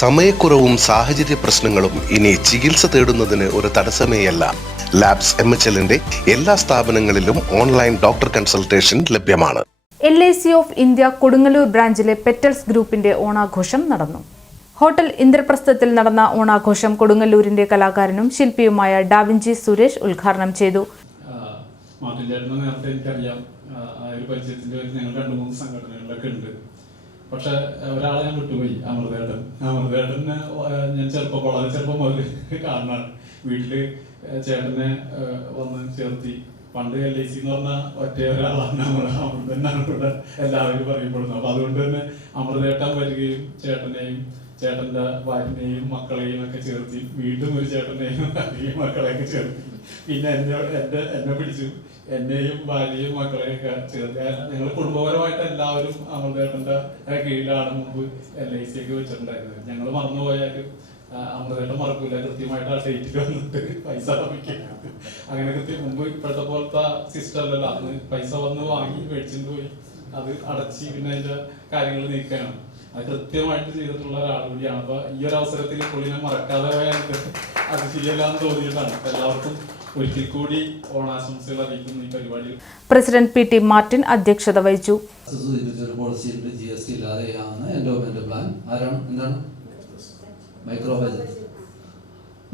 സമയക്കുറവും സാഹചര്യ പ്രശ്നങ്ങളും ഇനി ചികിത്സ തേടുന്നതിന് ഒരു തടസ്സമേയല്ല. ലാബ്സ് MHLന്റെ എല്ലാ സ്ഥാപനങ്ങളിലും ഓൺലൈൻ ഡോക്ടർ കൺസൾട്ടേഷൻ ലഭ്യമാണ്. LIC ഓഫ് ഇന്ത്യ കൊടുങ്ങല്ലൂർ ബ്രാഞ്ചിലെ പെറ്റൽസ് ഗ്രൂപ്പിന്റെ ഓണാഘോഷം നടന്നു. ഹോട്ടൽ ഇന്ദ്രപ്രസ്ഥത്തിൽ നടന്ന ഓണാഘോഷം കൊടുങ്ങല്ലൂരിന്റെ കലാകാരനും ശില്പിയുമായ ഡാവിഞ്ചി സുരേഷ് ഉദ്ഘാടനം ചെയ്തു. പക്ഷെ ഒരാളെ ഞാൻ വിട്ടുപോയി, അമൃതേട്ടൻ. അമൃതേട്ടനെ ഞാൻ വളരെ ചെറുപ്പം മുതൽ കാണാനാണ്. വീട്ടില് ചേട്ടനെ വന്ന് ചേർത്തി. പണ്ട് LIC എന്ന് പറഞ്ഞ ഒറ്റ ഒരാളാണ് അമൃതനാണ് ഇവിടെ എല്ലാവരും പറയപ്പെടുന്നത്. അപ്പൊ അതുകൊണ്ട് തന്നെ അമൃതേട്ടൻ വരികയും ചേട്ടന്റെ ഭാര്യനെയും മക്കളെയും ഒക്കെ ചേർത്തി, വീണ്ടും ഒരു ചേട്ടനെയും ഭാര്യയും മക്കളെയൊക്കെ ചേർത്തി. പിന്നെ എന്നെ പിടിച്ചു, എന്നെയും ഭാര്യയും മക്കളെയൊക്കെ ചേർത്ത് ഞങ്ങൾ കുടുംബപരമായിട്ട് എല്ലാവരും അമൃതേട്ടന്റെ കീഴിലാണ് മുമ്പ് LIC ഒക്കെ വെച്ചിട്ടുണ്ടായിരുന്നത്. ഞങ്ങൾ മറന്നുപോയാലും അമൃതേട്ടൻ മറക്കൂല. കൃത്യമായിട്ട് ആ ഡേറ്റിൽ വന്നിട്ട് പൈസ ലഭിക്കും. അങ്ങനെ മുമ്പ് ഇപ്പോഴത്തെ പോലത്തെ സിസ്റ്റം അല്ലല്ലോ. അന്ന് പൈസ വന്ന് വാങ്ങി മേടിച്ചിട്ട് പോയി അത് അടച്ച് പിന്നെ അതിന്റെ കാര്യങ്ങൾ നീക്കാനാണ്. അത് കൃത്യമായിട്ട് ചെയ്തിട്ടുള്ള ഒരാൾ കൂടിയാണ്. അപ്പൊ ഈ ഒരു അവസരത്തിൽ പുള്ളിനെ മറക്കാതെ പോയാൽ അത് ശരിയല്ലാന്ന് തോന്നിയിട്ടാണ്. എല്ലാവർക്കും ഒരിക്കൽ കൂടി ഓണാശംസകൾ അറിയിക്കുന്നു. ഈ പരിപാടി പ്രസിഡന്റ് PT മാർട്ടിൻ അധ്യക്ഷത വഹിച്ചു.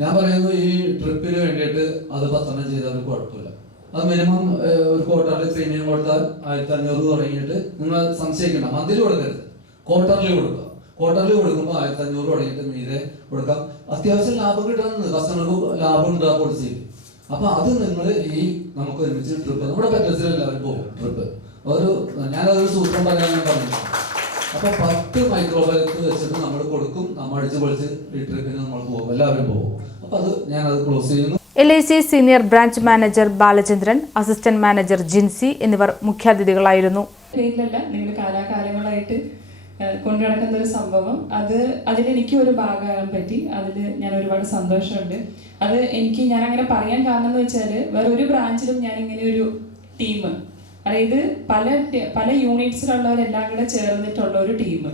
ഞാൻ പറയുന്നു, ഈ ട്രിപ്പിന് വേണ്ടിയിട്ട് അത് 10 ചെയ്താൽ കുഴപ്പമില്ല. അത് മിനിമം ഒരു ക്വാർട്ടറിൽ പ്രീമിയം കൊടുത്താൽ 1500 തുടങ്ങിയിട്ട് നിങ്ങൾ സംശയിക്കണം. മന്തിൽ കൊടുക്കരുത്, ക്വാർട്ടറിൽ കൊടുക്കുക. ക്വാർട്ടറിൽ കൊടുക്കുമ്പോൾ 1500 തുടങ്ങിയിട്ട് മീതെ കൊടുക്കാം. അത്യാവശ്യം ലാഭം കിട്ടുന്നത് കസ്റ്റമർക്ക് ലാഭം ഉണ്ട് ആ പോളിസിയിൽ. അപ്പൊ അത് നിങ്ങൾ നമുക്ക് ഒരുമിച്ച് ട്രിപ്പ് നമ്മുടെ പെറ്റൽസിൽ എല്ലാവരും പോകും. ട്രിപ്പ് ഞാനതൊരു സൂത്രം പറയാൻ പറഞ്ഞു. അപ്പൊ 10 മൈക്രോബാലറ്റ് വെച്ചിട്ട് നമ്മൾ കൊടുക്കും. നമ്മൾ അടിച്ചു പൊളിച്ച് ഈ ട്രിപ്പിന് നമ്മൾ പോകും, എല്ലാവരും പോകും. അപ്പൊ ഞാനത് ക്ലോസ് ചെയ്യുന്നു. LIC senior branch manager Balachandran, assistant manager Jincy എന്നിവർ മുഖ്യാതിഥികളായിരുന്നു. നിങ്ങൾ കാലാകാലങ്ങളായിട്ട് കൊണ്ടു നടക്കുന്ന ഒരു സംഭവം, അതിലെനിക്ക് ഒരു ഭാഗമാകാൻ പറ്റി. അതിൽ ഞാൻ ഒരുപാട് സന്തോഷമുണ്ട്. ഞാൻ അങ്ങനെ പറയാൻ കാരണം എന്ന് വെച്ചാൽ വേറെ ഒരു ബ്രാഞ്ചിലും ഞാൻ ഇങ്ങനെ ഒരു ടീം, അതായത് പല യൂണിറ്റ്സിലുള്ളവരെല്ലാം കൂടെ ചേർന്നിട്ടുള്ള ഒരു ടീം,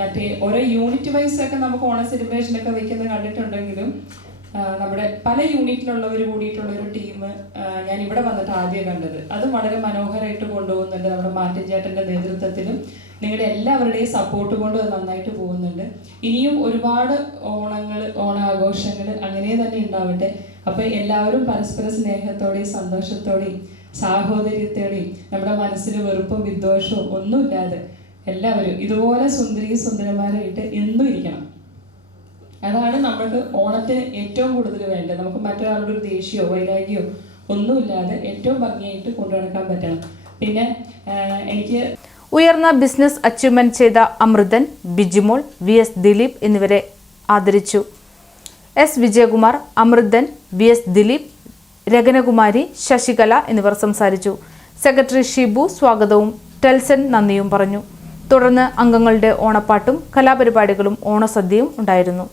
മറ്റേ ഓരോ യൂണിറ്റ് വൈസ് ഒക്കെ നമുക്ക് ഓണ സെലിബ്രേഷനൊക്കെ വെക്കുന്നത് കണ്ടിട്ടുണ്ടെങ്കിലും നമ്മുടെ പല യൂണിറ്റിലുള്ളവർ കൂടിയിട്ടുള്ള ഒരു ടീം ഞാൻ ഇവിടെ വന്നിട്ട് ആദ്യം കണ്ടത്. അതും വളരെ മനോഹരമായിട്ട് കൊണ്ടുപോകുന്നുണ്ട്. നമ്മുടെ മാർട്ടിൻ ചേട്ടൻ്റെ നേതൃത്വത്തിലും നിങ്ങളുടെ എല്ലാവരുടെയും സപ്പോർട്ട് കൊണ്ട് അത് നന്നായിട്ട് പോകുന്നുണ്ട്. ഇനിയും ഒരുപാട് ഓണാഘോഷങ്ങൾ അങ്ങനെ തന്നെ ഉണ്ടാവട്ടെ. അപ്പോൾ എല്ലാവരും പരസ്പര സ്നേഹത്തോടെയും സന്തോഷത്തോടെയും സാഹോദര്യത്തോടെയും നമ്മുടെ മനസ്സിൽ വെറുപ്പും വിദ്വേഷവും ഒന്നുമില്ലാതെ എല്ലാവരും ഇതുപോലെ സുന്ദരന്മാരായിട്ട് എന്നും ഇരിക്കണം. അതാണ് നമ്മൾക്ക് ഓണത്തിന് ഏറ്റവും കൂടുതൽ വേണ്ടത്. നമുക്ക് മറ്റൊരാളുടെ ഒരു ദേഷ്യമോ വൈരാഗ്യമോ ഒന്നുമില്ലാതെ ഏറ്റവും ഭംഗിയായിട്ട് കൊണ്ടുനടക്കാൻ പറ്റണം. പിന്നെ എനിക്ക് ഉയർന്ന ബിസിനസ് അച്ചീവ്മെന്റ് ചെയ്ത അമൃതൻ, ബിജിമോൾ, VS ദിലീപ് എന്നിവരെ ആദരിച്ചു. S വിജയകുമാർ, അമൃതൻ, VS ദിലീപ്, രഗനകുമാരി, ശശികല എന്നിവർ സംസാരിച്ചു. സെക്രട്ടറി ഷിബു സ്വാഗതവും ടെൽസൺ നന്ദിയും പറഞ്ഞു. തുടർന്ന് അംഗങ്ങളുടെ ഓണപ്പാട്ടും കലാപരിപാടികളും ഓണസദ്യയും ഉണ്ടായിരുന്നു.